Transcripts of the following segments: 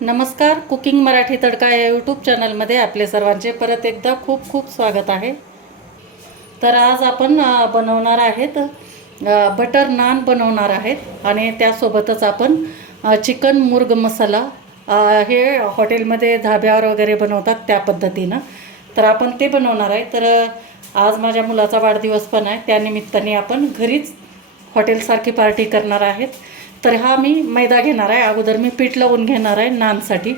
नमस्कार कुकिंग मराठी तडका या यूट्यूब चॅनलमध्ये आपले सर्वांचे परत एकदा खूप खूप स्वागत आहे. तर आज आपण बनवणार आहेत बटर नान बनवणार आहेत आणि त्यासोबतच आपण चिकन मुर्ग मसाला हे हॉटेलमध्ये धाब्यावर वगैरे बनवतात त्या पद्धतीनं. तर आपण ते बनवणार आहे. तर आज माझ्या मुलाचा वाढदिवस पण आहे. त्यानिमित्ताने आपण घरीच हॉटेलसारखी पार्टी करणार आहेत. तर हा मी मैदा घेणार आहे. अगोदर मी पीठ लावून घेणार आहे नानसाठी.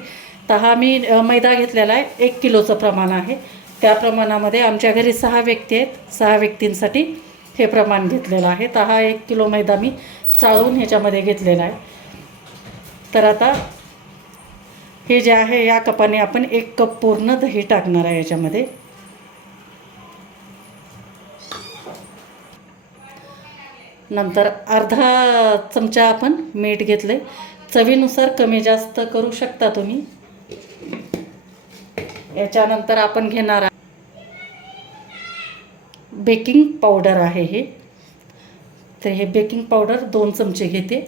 तर हा मी मैदा घेतलेला आहे. एक किलोचं प्रमाण आहे. त्या प्रमाणामध्ये आमच्या घरी सहा व्यक्ती आहेत. सहा व्यक्तींसाठी हे प्रमाण घेतलेलं आहे. तर हा एक किलो मैदा मी चाळून ह्याच्यामध्ये घेतलेला आहे. तर आता हे जे आहे या कपाने आपण एक कप पूर्ण दही टाकणार आहे याच्यामध्ये नंतर अर्धा चमचा आपण मीठ घेतले चवीनुसार कमी जास्त करू शकता तुम्ही. याच्यानंतर आपण घेणार बेकिंग पावडर आहे हे. तर हे बेकिंग पावडर दोन चमचे घेते.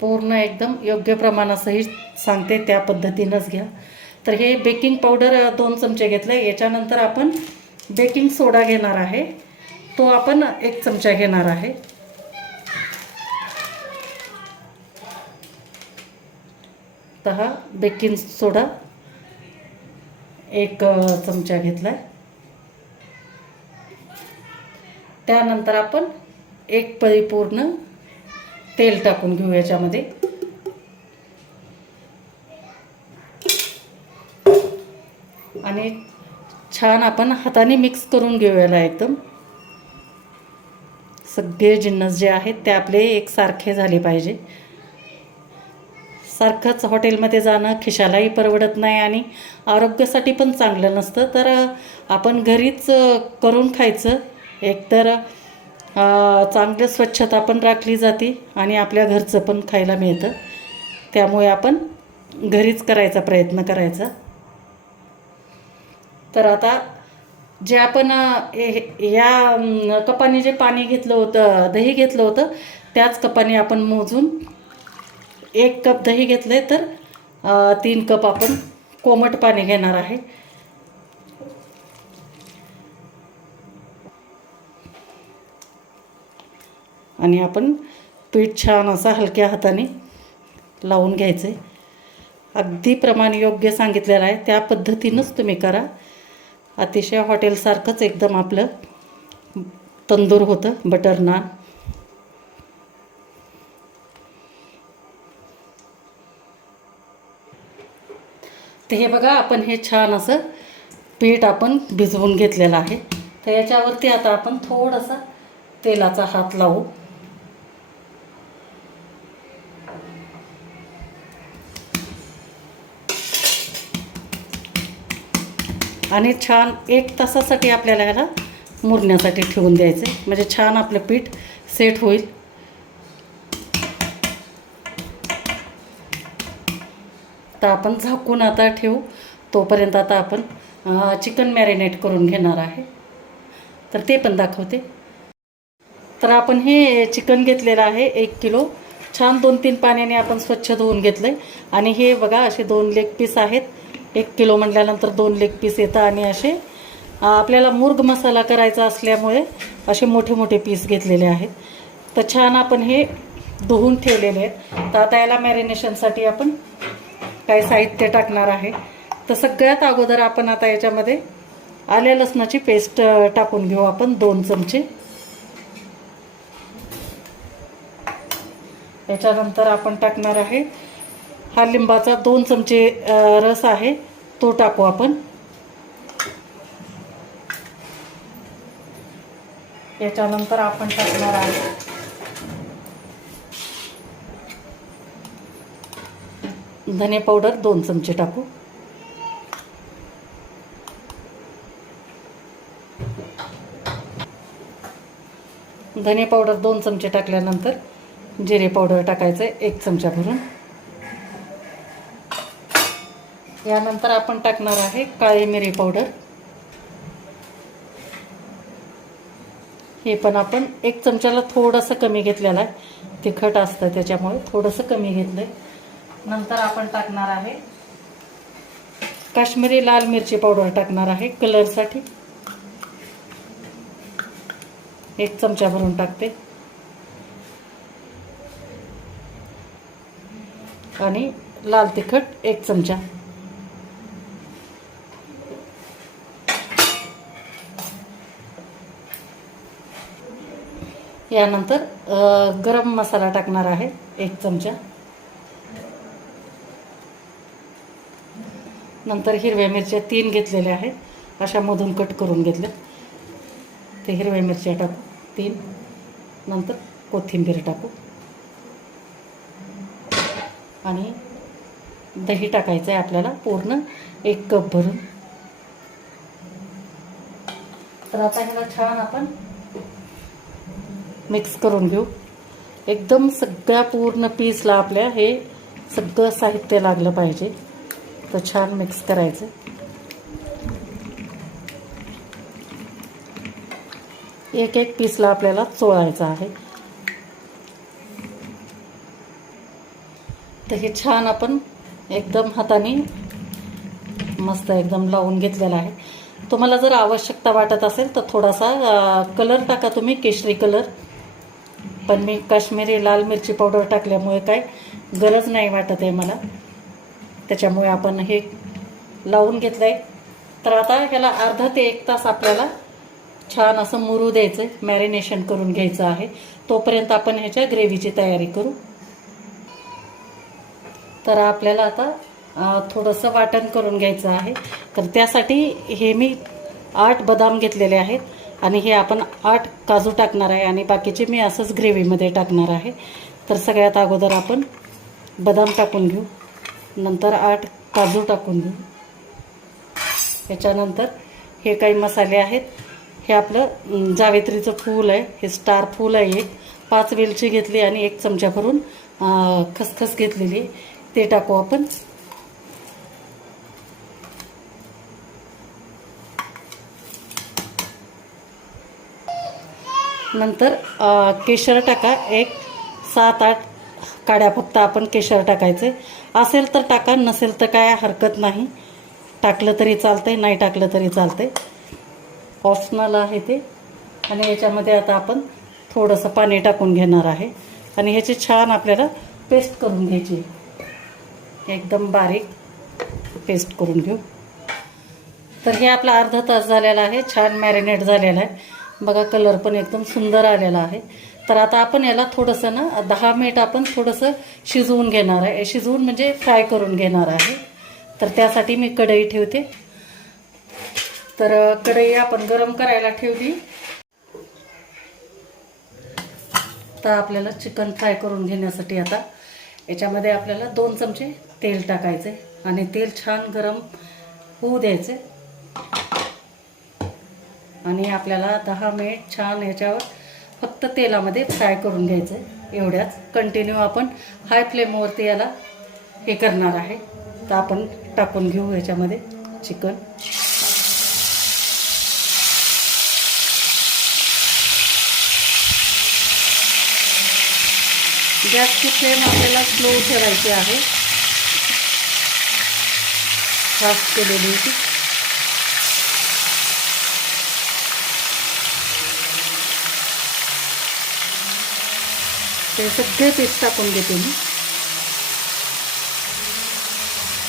पूर्ण एकदम योग्य प्रमाणासहित सांगते त्या पद्धतीनंच घ्या. तर हे बेकिंग पावडर दोन चमचे घेतले याच्यानंतर आपण बेकिंग सोडा घेणार आहे. तो आपण एक चमचा घेणार आहे. तर बेकिंग सोडा एक चमचा घेतला त्यानंतर आपण एक पळी पूर्ण तेल टाकून घेऊ याच्यामध्ये. आणि छान आपण हाताने मिक्स करून घेऊ याला एकदम. सगळे जिन्नस जे आहेत ते आपले एकसारखे झाले पाहिजे. सारखंच हॉटेलमध्ये जाणं खिशालाही परवडत नाही आणि आरोग्यासाठी पण चांगलं नसतं. तर आपण घरीच करून खायचं. एकतर चांगलं स्वच्छता पण राखली जाते आणि आपल्या घरचं पण खायला मिळतं. त्यामुळे आपण घरीच करायचा प्रयत्न करायचा. तर आता जे आपण या कपाने जे पाणी घेतलं होतं दही घेतलं होतं त्याच कपाने आपण मोजून एक कप दही घेतले तर तीन कप आपण कोमट पाणी घेणार आहे. आणि आपण पीठ छान असं हलक्या हाताने लावून घ्यायचं आहे अगदी प्रमाण योग्य सांगितलेलं आहे. त्या पद्धतीनंच तुम्ही करा. अतिशय हॉटेलसारखंच एकदम आपलं तंदूर होतं बटर नान. तर हे बघा आपण हे छान असं पीठ आपण भिजवून घेतलेलं आहे. तर याच्यावरती आता आपण थोडासा तेलाचा हात लावू. आणि छान एक तासासाठी आपल्याला ह्याला मुरण्यासाठी ठेवून द्यायचं. आहे म्हणजे छान आपलं पीठ सेट होईल. तर आपण झाकून आता ठेवू. तोपर्यंत आता आपण चिकन मॅरिनेट करून घेणार आहे. तर ते पण दाखवते. तर आपण हे चिकन घेतलेलं आहे एक किलो. छान दोन तीन पाण्याने आपण स्वच्छ धुवून घेतलं आहे आणि हे बघा असे दोन लेग पीस आहेत. एक किलो म्हटल्यानंतर दोन लेग पीस येतात आणि असे आपल्याला मुर्ग मसाला करायचा असल्यामुळे असे मोठे मोठे पीस घेतलेले आहेत. तर छान आपण हे धुवून ठेवलेले आहेत. तर आता याला मॅरिनेशनसाठी आपण काही साहित्य टाकणार आहे. तर सगळ्यात अगोदर आपण आता याच्यामध्ये आल्या लसणाची पेस्ट टाकून घेऊ आपण दोन चमचे. याच्यानंतर आपण टाकणार आहे हा लिंबाचा दोन चमचे रस आहे. तो टाकू आपण. याच्यानंतर आपण टाकणार आहे. धने पावडर दोन चमचे टाकू. धने पावडर दोन चमचे टाकल्यानंतर जिरे पावडर टाकायचं आहे एक चमचा भरून. यानंतर आपण टाकणार आहे काळी मिरी पावडर. हे पण आपण एक चमच्याला थोडंसं कमी घेतलेलं आहे. तिखट असतं त्याच्यामुळे थोडंसं कमी घेतलं आहे नंतर आपण टाकणार आहे काश्मीरी लाल मिरची पावडर टाकणार आहे कलरसाठी. एक चमचा भरून टाकते. आणि लाल तिखट एक चमचा. यानंतर गरम मसाला टाकणार आहे एक चमचा. नंतर हिरव्या मिरच्या तीन घेतलेल्या आहेत. अशा मधून कट करून घेतल्या. ते हिरव्या मिरच्या टाकू तीन. नंतर कोथिंबीर टाकू. आणि दही टाकायचं आहे आपल्याला पूर्ण एक कप भरून. तर आता ह्याला छान आपण मिक्स करून घेऊ. एकदम सगळ्या पूर्ण पीसला आपल्या हे सगळं साहित्य लागलं पाहिजे. तर छान मिक्स करायचं. एक एक पीसला आपल्याला चोळायचं आहे. तर हे छान आपण एकदम हाताने मस्त एकदम लावून घेतलेलं आहे. तुम्हाला जर आवश्यकता वाटत असेल तर थोडासा कलर टाका तुम्ही केशरी कलर पण मी काश्मीरी लाल मिरची पावडर टाकल्यामुळे काय गरज नाही वाटत आहे मला. त्याच्यामुळे आपण हे लावून घेतलं आहे तर आता ह्याला अर्धा ते एक तास आपल्याला छान असं मुरू द्यायचं आहे मॅरिनेशन करून घ्यायचं आहे. तोपर्यंत आपण ह्याच्या ग्रेव्हीची तयारी करू. तर आपल्याला आता थोडंसं वाटण करून घ्यायचं आहे. तर त्यासाठी हे मी आठ बदाम घेतलेले आहेत. आणि हे आपण आठ काजू टाकणार आहे आणि बाकीचे मी असंच ग्रेव्हीमध्ये टाकणार आहे. तर सगळ्यात अगोदर आपण बदाम टाकून घेऊ. नंतर आठ काजू टाकून घेऊ. याच्यानंतर हे काही मसाले आहेत. हे आपलं जावेत्रीचं फूल आहे. हे स्टार फूल आहे एक. पाच वेलची घेतली आणि एक चमचा भरून खसखस घेतलेली ते टाकू आपण. नंतर केशर टाका. एक सात आठ काड्या फक्त आपण केशर टाकायचे. असेल तर टाका नसेल तर काय हरकत नाही. टाकलं तरी चालतंय नाही टाकलं तरी चालतंय. ऑप्शनल आहे ते. आणि याच्यामध्ये आता आपण थोडंसं पाणी टाकून घेणार आहे. आणि ह्याची छान आपल्याला पेस्ट करून घ्यायची. एकदम बारीक पेस्ट करून घेऊ. तर हे आपला अर्धा तास झालेला आहे. छान मॅरिनेट झालेला आहे. बघा कलर पण एकदम सुंदर आलेला आहे. तर आता आपण याला थोडंसं ना दहा मिनिट आपण थोडंसं शिजवून घेणार आहे. शिजवून म्हणजे फ्राय करून घेणार आहे. तर त्यासाठी मी कढई ठेवते. तर कढई आपण गरम करायला ठेवली. तर आपल्याला चिकन फ्राय करून घेण्यासाठी आता याच्यामध्ये आपल्याला दोन चमचे तेल टाकायचे आणि तेल छान गरम होऊ द्यायचे. आणि आपल्याला दहा मिनिट छान याच्यावर फक्त तेलामध्ये फ्राय करून घ्यायचं आहे एवढ्याच. कंटिन्यू आपण हाय फ्लेमवरती याला हे करणार आहे. तर आपण टाकून घेऊ ह्याच्यामध्ये चिकन. गॅसची फ्लेम आपल्याला स्लो ठेवायची आहे. फास्ट केलेली होती. ते सगळे पीस टाकून घेते मी.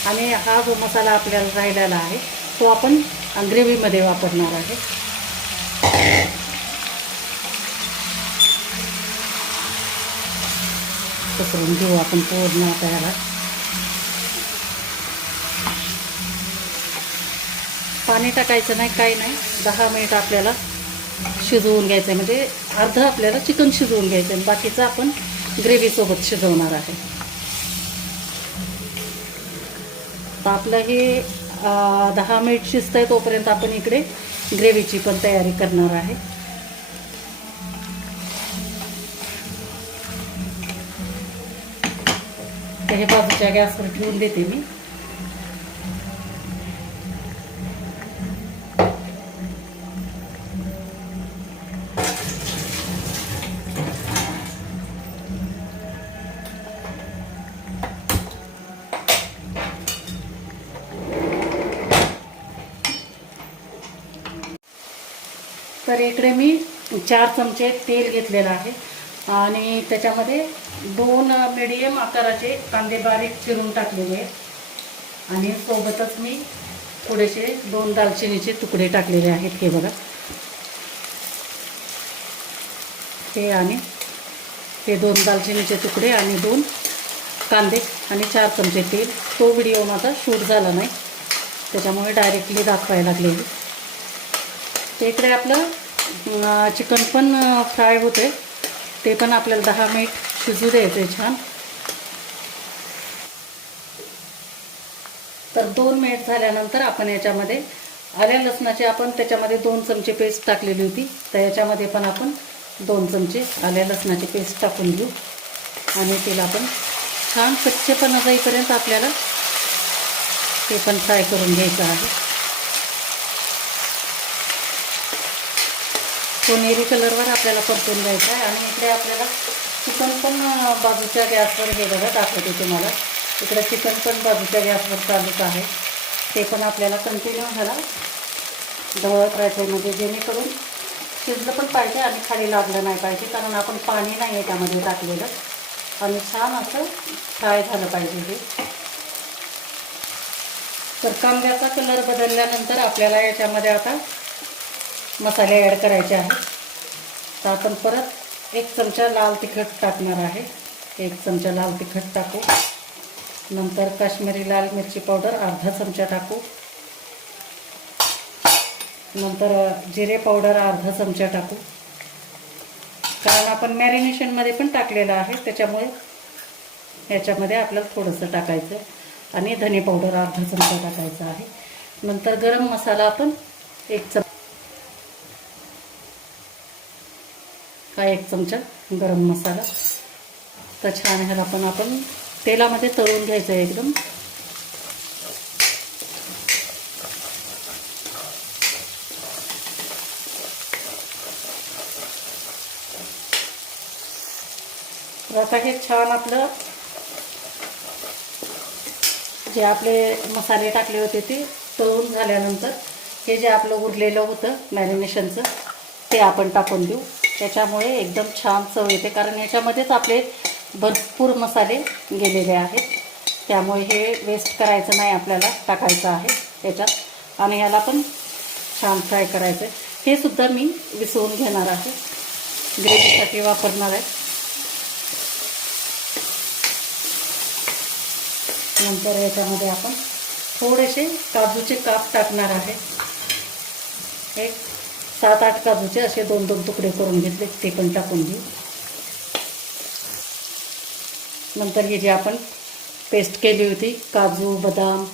आणि हा जो मसाला आपल्याला राहिलेला आहे तो आपण ग्रेव्हीमध्ये वापरणार आहे. पसरून घेऊ आपण पूर्ण आता ह्याला पाणी टाकायचं नाही काही नाही. दहा मिनिट आपल्याला शिजवून घ्यायचं आहे म्हणजे अर्धं आपल्याला चिकन शिजवून घ्यायचं आहे बाकीचं आपण ग्रेव्हीसोबत शिजवणार आहे. तर आपलं हे दहा मिनिट शिजत आहे तोपर्यंत आपण इकडे ग्रेव्हीची पण तयारी करणार आहे. तर हे बाजूच्या गॅसवर ठेवून देते मी. चार चमचे तेल घेतलेलं आहे. आणि त्याच्यामध्ये दोन मिडियम आकाराचे कांदे बारीक चिरून टाकलेले आहेत. आणि सोबतच मी थोडेसे दोन दालचिनीचे तुकडे टाकलेले आहेत हे बघा. हे आणि हे दोन दालचिनीचे तुकडे आणि दोन कांदे आणि चार चमचे तेल. तो व्हिडिओ माझा शूट झाला नाही. त्याच्यामुळे डायरेक्टली दाखवायला लागलेली. ते इकडे आपलं चिकन पण फ्राय होते. ते पण आपल्याला दहा मिनिट शिजू द्यायचं आहे छान. तर दोन मिनिट झाल्यानंतर आपण याच्यामध्ये आल्या लसणाची आपण त्याच्यामध्ये दोन चमचे पेस्ट टाकलेली होती. तर याच्यामध्ये पण आपण दोन चमचे आल्या लसणाची पेस्ट टाकून घेऊ. आणि तिला आपण छान कच्चेपणा जाईपर्यंत आपल्याला ते पण फ्राय करून घ्यायचं आहे. सोनेरी कलरवर आपल्याला परतून घ्यायचं आहे. आणि इकडे आपल्याला चिकन पण बाजूच्या गॅसवर हे बघा दाखवते तुम्हाला. इकडे चिकन पण बाजूच्या गॅसवर चालूच आहे. ते पण आपल्याला कंटिन्यू झाला. ढवळत राहायचं आहे म्हणजे जेणेकरून शिजलं पण पाहिजे आणि खाली लागलं नाही पाहिजे कारण आपण पाणी नाही आहे त्यामध्ये टाकलेलं. आणि छान असं फ्राय झालं पाहिजे हे. तर कांद्याचा कलर बदलल्यानंतर आपल्याला याच्यामध्ये आता मसाले ॲड करायचे आहेत. तर आपण परत एक चमचा लाल तिखट टाकणार आहे. एक चमचा लाल तिखट टाकू. नंतर काश्मीरी लाल मिरची पावडर अर्धा चमचा टाकू. नंतर जिरे पावडर अर्धा चमचा टाकू. कारण आपण मॅरिनेशनमध्ये पण टाकलेलं आहे. त्याच्यामुळे याच्यामध्ये आपल्याला थोडंसं टाकायचं आणि धने पावडर अर्धा चमचा टाकायचा आहे. नंतर गरम मसाला आपण एक चम हा एक चमचा गरम मसाला? तर छान ह्याला पण आपण तेलामध्ये तळून घ्यायचं आहे एकदम. आता हे छान आपलं जे आपले मसाले टाकले होते ते तळून झाल्यानंतर हे जे आपलं उरलेलं होतं मॅरिनेशनचं ते आपण टाकून देऊ. त्याच्यामुळे एकदम छान चव येते. कारण याच्यामध्येच आपले भरपूर मसाले गेलेले आहेत. त्यामुळे हे वेस्ट करायचं नाही आपल्याला टाकायचं आहे त्याच्यात. आणि ह्याला पण छान फ्राय करायचं आहे हे सुद्धा मी विसवून घेणार आहे. ग्रेव्हीसाठी वापरणार आहे. नंतर याच्यामध्ये आपण थोडेसे काजूचे काप टाकणार आहे. एक सात आठ काजूचे असे दोन दोन तुकडे करून घेतले. ते पण टाकून घेऊ. नंतर हे जे आपण पेस्ट केली होती काजू बदाम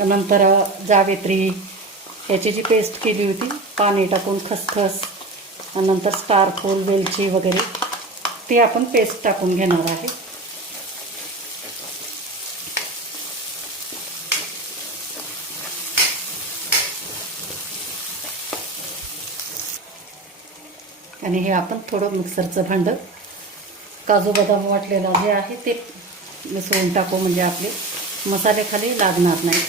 नंतर जावेत्री ह्याची जी पेस्ट केली होती पाणी टाकून खसखस नंतर स्टारफूल वेलची वगैरे ते आपण पेस्ट टाकून घेणार आहे. आणि हे आपण थोडं मिक्सरचं भांडं काजू बदाम वाटलेलं जे आहे ते मिसळून टाकू म्हणजे आपले मसाले खाली लागणार नाही.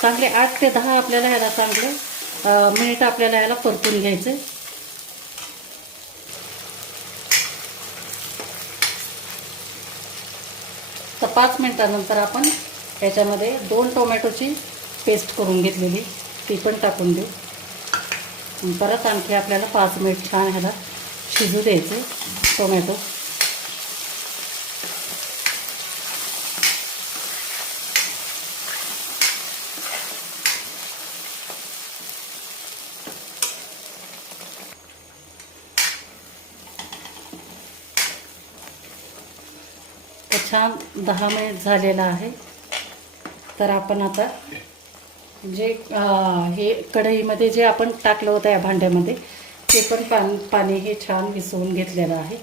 चांगले आठ ते दहा आपल्याला ह्याला चांगले मिनिट आपल्याला ह्याला परतून घ्यायचे तर पाच मिनटानंतर आपण याच्यामध्ये दोन टोमॅटोची पेस्ट करून घेतलेली ती पण टाकून देऊ. परत आणखी आपल्याला पाच मिनिट छान ह्याला शिजू द्यायचे टोमॅटो. तर छान दहा मिनिट झालेला आहे. तर आपण आता म्हणजे, जे हे कढईमध्ये जे आपण टाकलं होतं या भांड्यामध्ये ते पण पान पाणी हे छान विसवून घेतलेलं आहे.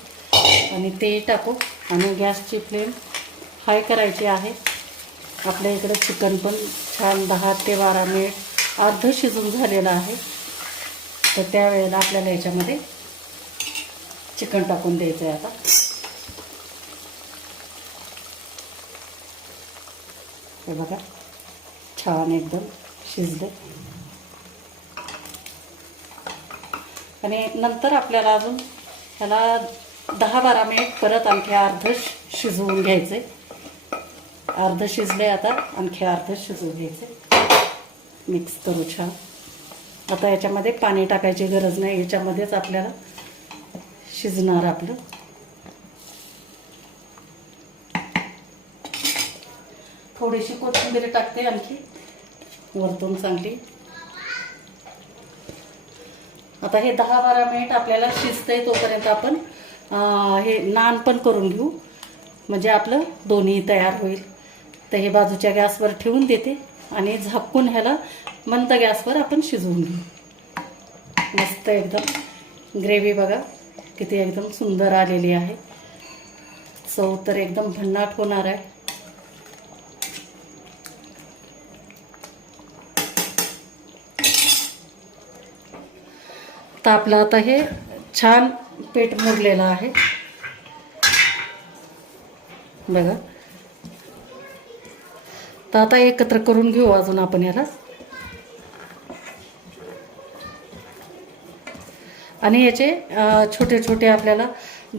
आणि तेही टाकू. आणि गॅसची फ्लेम हाय करायची आहे. आपल्या इकडं चिकन पण छान दहा ते बारा मिनिट अर्ध शिजून झालेलं आहे. तर त्यावेळेला आपल्याला याच्यामध्ये चिकन टाकून द्यायचं आहे आता. हे बघा. छान एकदम. शिजले. आणि नंतर आपल्याला अजून ह्याला दहा बारा मिनिट परत आणखी अर्ध शिजवून घ्यायचे. अर्ध शिजले आता आणखी अर्ध शिजवून घ्यायचे. मिक्स करू छान. आता याच्यामध्ये पाणी टाकायची गरज नाही याच्यामध्येच आपल्याला शिजणार आपलं. थोडीशी कोथिंबीर टाकते आणखी. वरतून चांगली. आता हे दहा बारा मिनिट आपल्याला शिजतंय तोपर्यंत आपण हे नान पण करून घेऊ. म्हणजे आपलं दोन्ही तयार होईल. तर हे बाजूच्या गॅसवर ठेवून देते आणि झाकून ह्याला मंद गॅसवर आपण शिजवून घेऊ. मस्त एकदम ग्रेव्ही बघा किती एकदम सुंदर आलेली आहे. चव तर एकदम भन्नाट होणार आहे. तर आपलं आता हे छान पीठ मुरलेलं आहे. बघा. तर आता एकत्र करून घेऊ अजून आपण याला. आणि याचे छोटे छोटे आपल्याला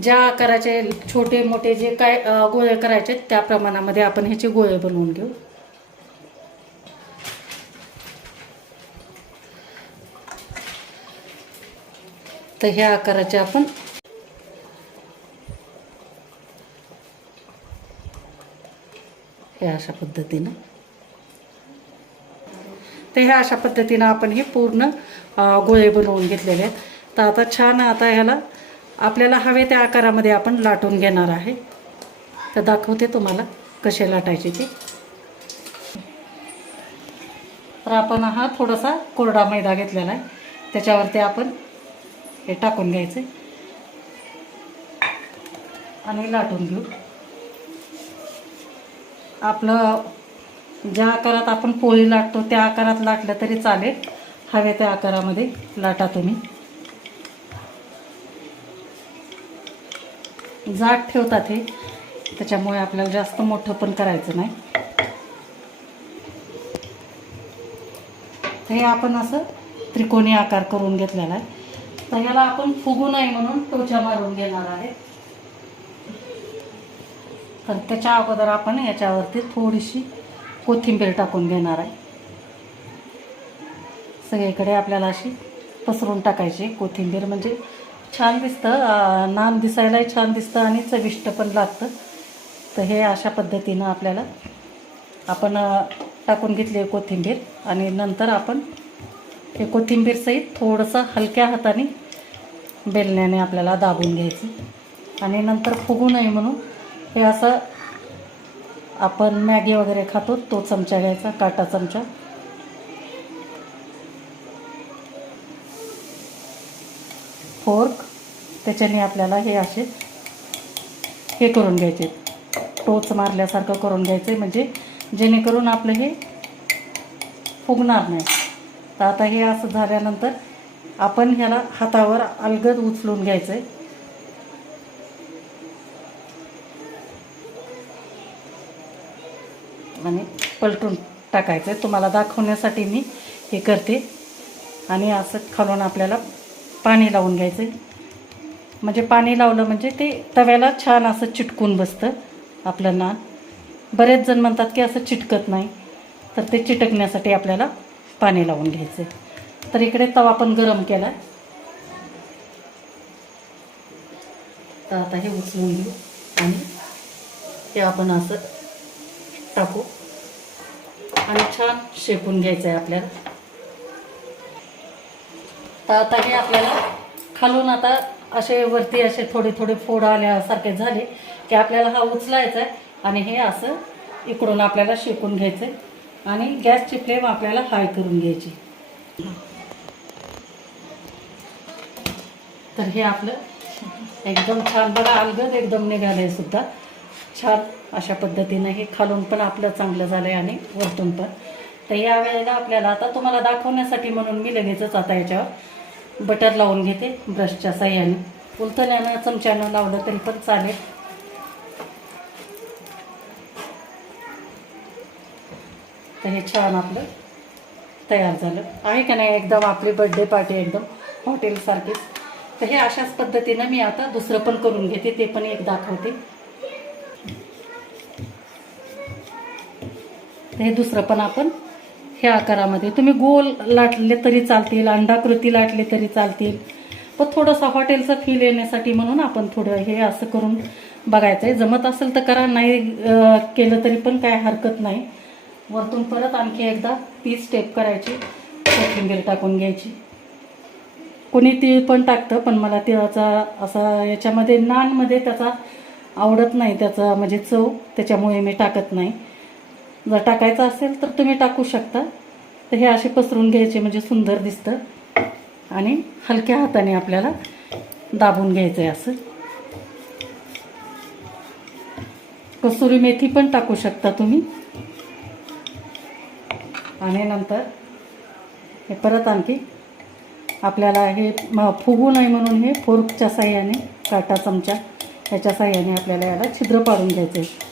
ज्या आकाराचे छोटे मोठे जे काय गोळे करायचे त्या प्रमाणामध्ये आपण ह्याचे गोळे बनवून घेऊ. तर ह्या आकाराचे आपण हे अशा पद्धतीनं. तर ह्या अशा पद्धतीनं आपण हे पूर्ण गोळे बनवून घेतलेले आहेत. तर आता छान आता ह्याला आपल्याला हवे त्या आकारामध्ये आपण लाटून घेणार आहे. तर दाखवते तुम्हाला कसे लाटायचे ते. तर आपण हा थोडासा कोरडा मैदा घेतलेला आहे. त्याच्यावरती आपण हे टाकून घ्यायचे. आणि लाटून घेऊ. आपलं ज्या आकारात आपण पोळी लाटतो त्या आकारात लाटलं तरी चालेल. हवे त्या आकारामध्ये लाटा तुम्ही. जाड ठेवतात हे. त्याच्यामुळे आपल्याला जास्त मोठं पण करायचं नाही. हे आपण असं त्रिकोणी आकार करून घेतलेला आहे. तर याला आपण फुगू नये म्हणून टोचा मारून घेणार आहे. तर त्याच्या अगोदर आपण याच्यावरती थोडीशी कोथिंबीर टाकून घेणार आहे. सगळीकडे आपल्याला अशी पसरून टाकायची कोथिंबीर. म्हणजे छान दिसतं नाम नान दिसायलाही छान दिसतं आणि चविष्ट पण लागतं. तर हे अशा पद्धतीनं आपल्याला आपण टाकून घेतली आहे कोथिंबीर. आणि नंतर आपण हे कोथिंबीरसहित थोडंसं हलक्या हाताने बेलण्याने आपल्याला दाबून घ्यायचं. आणि नंतर फुगू नये म्हणून हे असं आपण मॅगी वगैरे खातो तो चमचा घ्यायचा काटा चमचा. फोर्क त्याच्याने आपल्याला हे असे हे करून घ्यायचे. टोच मारल्यासारखं करून घ्यायचे म्हणजे जेणेकरून आपलं हे फुगणार नाही. तर आता हे असं झाल्यानंतर आपण ह्याला हातावर अलगद उचलून घ्यायचं आहे आणि पलटून टाकायचं आहे तुम्हाला दाखवण्यासाठी मी हे करते. आणि असं खालून आपल्याला पाणी लावून घ्यायचं आहे म्हणजे पाणी लावलं म्हणजे ते तव्याला छान असं चिटकून बसतं आपलं नान. बरेच जण म्हणतात की असं चिटकत नाही. तर ते चिटकण्यासाठी आपल्याला पाणी लावून घ्यायचं. तर इकडे तवा पण गरम केला आहे तर आता हे उचलून घेऊ आणि हे आपण असं टाकू. आणि छान शेकून घ्यायचं आहे आपल्याला. तर आता हे आपल्याला खालून आता असे वरती असे थोडे थोडे फोड आल्यासारखे झाले की आपल्याला हा उचलायचा आहे आणि हे असं इकडून आपल्याला शेकून घ्यायचं आहे आणि गॅसची फ्लेम आपल्याला हाय करून घ्यायची. तर हे आपलं एकदम छान बघा अलगद एकदम निघालं आहे सुद्धा. छान अशा पद्धतीनं हे खालून पण आपलं चांगलं झालं आहे आणि वरतून पण. तर या वेळेला आपल्याला आता तुम्हाला दाखवण्यासाठी म्हणून मी लगेचच आता याच्यावर बटर लावून घेते ब्रशच्या साह्याने. उलतण्यानं चमच्यानं लावलं तरी पण चालेल. तर हे छान आपलं तयार झालं. आहे का नाही एकदम आपली बड्डे पार्टी एकदम हॉटेलसारखीच तर हे अशाच पद्धतीनं मी आता दुसरं पण करून घेते ते पण एक दाखवते. तर हे दुसरं पण आपण ह्या आकारामध्ये. तुम्ही गोल लाटले तरी चालतील अंडाकृती लाटले तरी चालतील. पण थोडंसं हॉटेलचं फील येण्यासाठी म्हणून आपण थोडं हे असं करून बघायचं आहे जमत असेल तर करा नाही केलं तरी पण काय हरकत नाही. वरतून परत आणखी एकदा तीच स्टेप करायची. कोथिंबीर टाकून घ्यायची. कोणी तीळ पण टाकतं पण मला तिळाचा असा याच्यामध्ये नानमध्ये त्याचा आवडत नाही. त्याचा म्हणजे चव त्याच्यामुळे मी टाकत नाही. जर टाकायचं असेल तर तुम्ही टाकू शकता. तर हे असे पसरून घ्यायचे म्हणजे सुंदर दिसतं. आणि हलक्या हाताने आपल्याला दाबून घ्यायचं आहे असं. कसुरी मेथी पण टाकू शकता तुम्ही. आणि नंतर हे परत आणखी आपल्याला हे म- फुगू नये म्हणून हे फोर्कच्या साह्याने काटा चमचा ह्याच्या साह्याने आपल्याला याला छिद्र पाडून घ्यायचं. आहे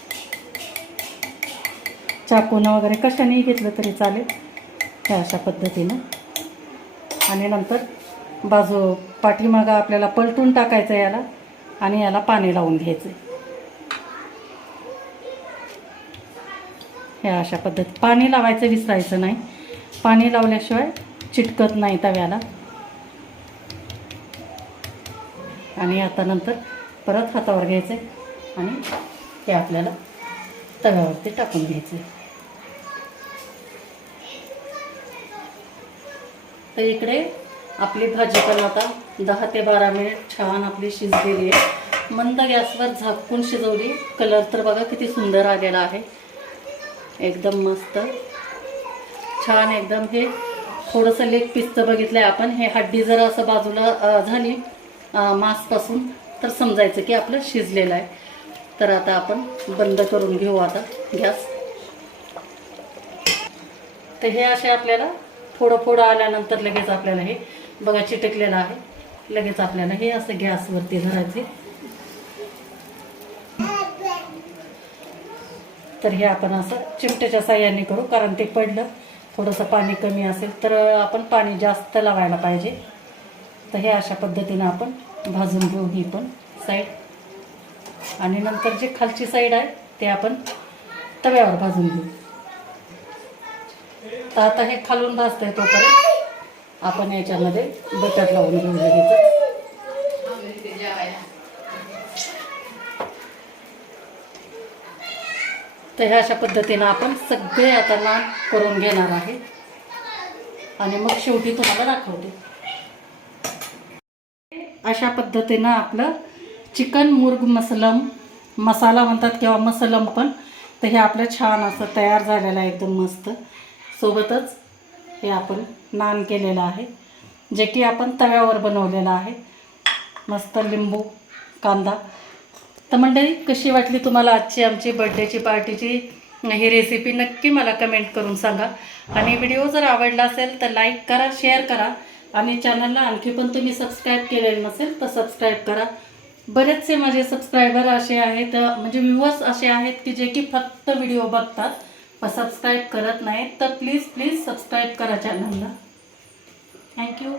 चाकूनं वगैरे कशानेही घेतलं तरी चालेल ह्या अशा पद्धतीनं. आणि नंतर बाजू पाठीमागा आपल्याला पलटून टाकायचं याला आणि याला पाणी लावून घ्यायचं. ह्या अशा पद्धत पाणी लावायचं विसरायचं नाही. पाणी लावल्याशिवाय चिटकत नाही तव्याला. आणि आता नंतर परत हातावर घ्यायचं आणि हे आपल्याला तव्यावरती टाकून घ्यायचं. तर इकडे आपली भाजी पण आता दहा ते बारा मिनिट छान आपली शिजलेली आहे. मंद गॅसवर झाकून शिजवली. कलर तर बघा किती सुंदर आलेला आहे. एकदम मस्त. छान एकदम हे थोडंसं लेग पिसचं बघितलं आहे आपण. हे हड्डी जर असं बाजूला झाली अ, मांसपासून तर समजायचं की आपलं शिजलेलं आहे. तर आता आपण बंद करून घेऊ आता गॅस. तर हे असे आपल्याला थोडं थोडं आल्यानंतर लगेच आपल्याला हे बघा चिटकलेलं आहे. लगेच आपल्याला हे असं गॅसवरती धरायचे तर हे आपण असं चिमट्याच्या साह्याने करू कारण ते पडलं. थोडंसं पाणी कमी असेल तर आपण पाणी जास्त लावायला पाहिजे. तर हे अशा पद्धतीनं आपण भाजून घेऊ ही पण साईड. आणि नंतर जी खालची साईड आहे ते आपण तव्यावर भाजून घेऊ. तर आता हे खालून भाजतंय तोपर्यंत आपण याच्यामध्ये बटर लावून घेऊ लगेच तर ह्या अशा पद्धतीनं आपण सगळे आता नान करून घेणार आहे. आणि मग शेवटी तुम्हाला दाखवते. अशा पद्धतीनं आपलं चिकन मुर्ग मसलम मसाला म्हणतात किंवा मसलम पण तर हे आपलं छान असं तयार झालेलं आहे एकदम मस्त. सोबतच हे आपण नान केलेलं आहे जे की आपण तव्यावर बनवलेलं आहे. मस्त लिंबू कांदा. तर मंडळी कशी वाटली तुम्हाला आजची आमची बड्डेची पार्टीची ही रेसिपी नक्की मला कमेंट करून सांगा. आणि व्हिडिओ जर आवडला असेल तर लाईक करा शेअर करा. आणि चॅनलला आणखी पण तुम्ही सबस्क्राईब केलेलं नसेल तर सबस्क्राईब करा. बरेचसे माझे सबस्क्रायबर असे आहेत म्हणजे व्ह्यूअर्स असे आहेत की जे की फक्त व्हिडिओ बघतात पण सबस्क्राईब करत नाहीत. तर प्लीज प्लीज सबस्क्राईब करा चॅनलला थँक्यू